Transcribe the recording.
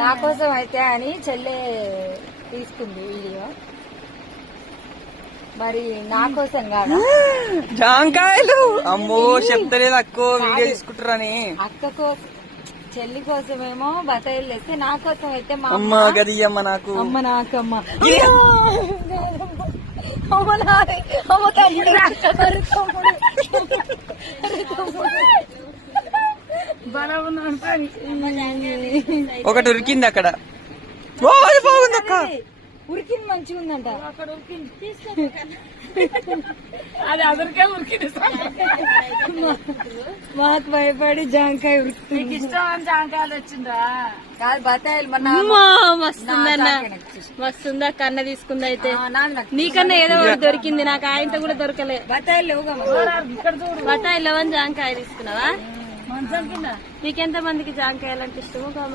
నా కోసం అయితే అని చెల్లె తీసుకుంది వీడియో, మరి నా కోసం కాదు. జాంకాయలు అమ్మో చెప్తలేదు అక్కో వీడియో తీసుకుంటారని. అక్క కోసం చెల్లి కోసమేమో బతాయిలు తెస్తే, నా కోసం అయితే మా అమ్మ గదియమ్మ నాకు. అమ్మ నాకమ్మ అమ్మ నాది అమ్మ తమ్ముడు ఒకటి ఉరికింది అక్కడ. ఓ అది బాగుంది అక్క. ఉరికింది మంచిగా ఉందంట. అది అదరికే ఉరికింది. మాకు భయపడి జాంకాయ ఉరుకుతుంది. నీకు ఇష్టం జాంకాయలు వచ్చిందా? కాదు బతాయిలు మస్తుందన్న, మస్తుందా కన్న తీసుకుంది. అయితే నీకన్నా ఏదో ఒకటి దొరికింది, నాకు ఆయనతో కూడా దొరకలే. బతాయిలు బటాయిలు జాంకాయ తీసుకున్నావా? నీకెంత మందికి జాంకాయలు అంటే ఇష్టమో